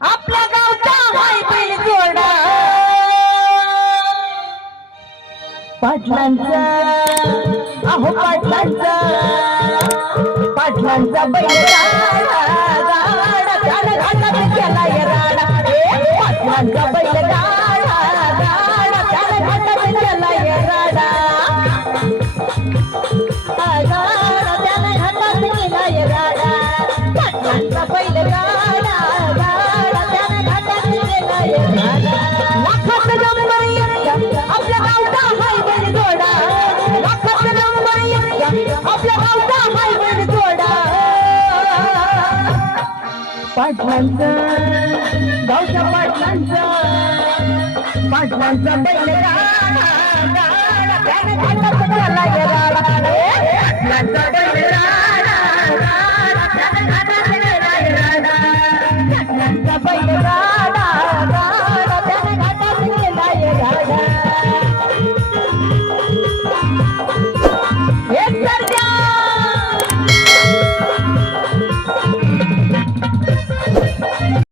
आपल्या गावचा हाय बैल जोडा. पाटलांचा अहो पाटलांचा पाटलांचा बैल पाटलांचा बैल गाडा गाडा त्यानं घाटात राडा. पाटलांचा गावच्या पाटलांचा पाटलांचा बैल गाडा बैल